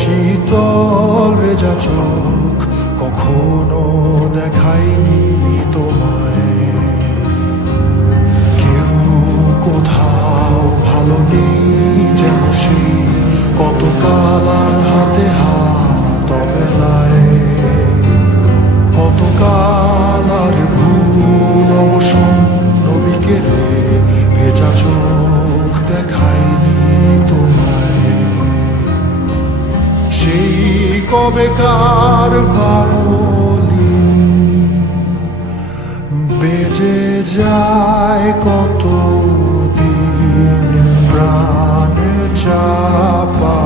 শীতল ভেজা চোখ কখনো দেখায়নি তোমায়। কেউ কোথাও ভালো নেই যেন সেই কত কালার হাতে হাত অবেলায়, কত কালার ভুল অবসন্ন বিকেলে ভেজা চোখ দেখায়নি তোমায়। সেই কবেকার ভায়োলিন বেজে যায় কত দিন প্রাণে চাপা